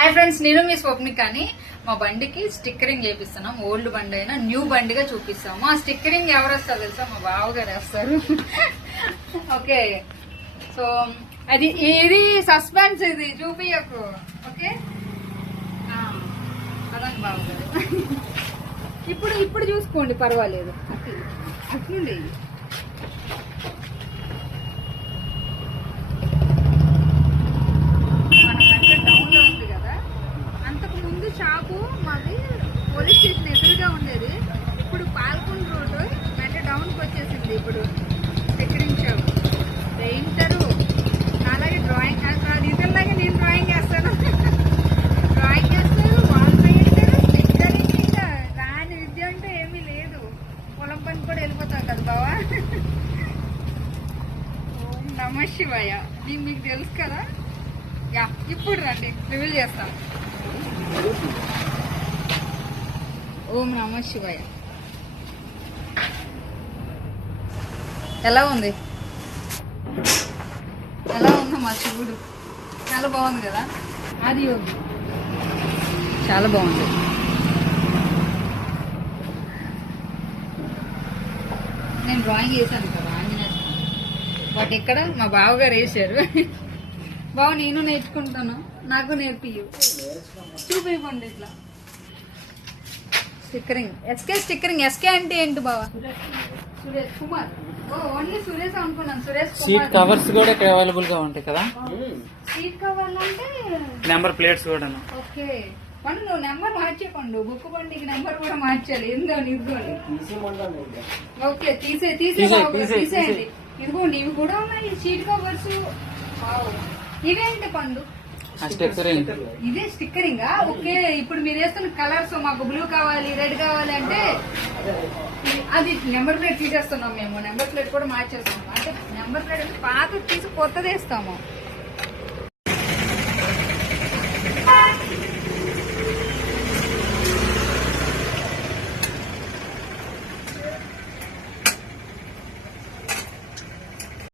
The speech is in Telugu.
హాయ్ ఫ్రెండ్స్, నేను మీ స్వప్నికాని. మా బండికి స్టిక్కరింగ్ చేపిస్తున్నాం. ఓల్డ్ బండి అయినా న్యూ బండిగా చూపిస్తాము. ఆ స్టిక్కరింగ్ ఎవరు వస్తారు తెలుసా? మా బావగారు వేస్తారు. ఓకే, సో అది ఇది సస్పెన్స్, ఇది చూపియకు. ఓకే, అదని బావగారు. ఇప్పుడు చూసుకోండి, పర్వాలేదు. అట్లుండే షాపు మాది పోలీస్ స్టేషన్ ఎదురుగా ఉండేది. ఇప్పుడు పాల్కొండ రోడ్డు అంటే డౌన్కి వచ్చేసింది. ఇప్పుడు స్టిక్కరించాము. పెయింటరు అలాగే డ్రాయింగ్, ఇతరులాగే నేను డ్రాయింగ్ వేస్తాను. డ్రాయింగ్ వేస్తాను, వాల్ పెయింటర్, స్టిక్కరింగ్. ఇంకా దాని విద్య అంటే ఏమీ లేదు. పొలం పని కూడా వెళ్ళిపోతాం కదా బావా. ఓం నమ శివాయ. మీకు తెలుసు కదా. యా, ఇప్పుడు రండి, రివీల్ చేస్తాను. ఓం నమ శివాయ. ఎలా ఉంది? ఎలా ఉందో మా శివుడు? చాలా బాగుంది కదా. అది యోగి చాలా బాగుంది. నేను డ్రాయింగ్ వేసాను కదా ఆంజనేయ స్వామి, బట్ ఇక్కడ మా బావగారు వేసారు. బావ, నేను నేర్చుకుంటాను, నాకు నేర్పియు. చూపివ్వండి ఇట్లా స్టిక్కరింగ్. SK stickering. ఎస్కే అంటే ఏంటి బావా? సురేష్ కుమార్. ఓ, ఓన్లీ సురేష్ అనుకున్నాను. సురేష్ కుమార్. సీట్ కవర్స్ కూడా ఇక్కడ అవైలబుల్ గా ఉంటాయి కదా. సీట్ కవర్లు అంటే నెంబర్ ప్లేట్స్ కూడా. ఓకే పండు, నువ్వు నెంబర్ మార్చేపండు. బుక్ బండికి నెంబర్ కూడా మార్చాలి. ఏందో ఇదిగోండి. ఓకే, తీసేయండి. ఇదిగోండి, ఇవి కూడా ఉన్నాయి సీట్ కవర్స్. ఇవేంటి పండు? ఇదే స్టిక్కరింగ్. ఓకే, ఇప్పుడు మీరు వేస్తున్న కలర్స్ మాకు బ్లూ కావాలి, రెడ్ కావాలి అంటే అది నెంబర్ ప్లేట్ తీసేస్తున్నాం మేము. నెంబర్ ప్లేట్ కూడా మార్చేస్తున్నాం. అంటే నెంబర్ ప్లేట్ అంటే పాత తీసి కొత్తది వేస్తాము.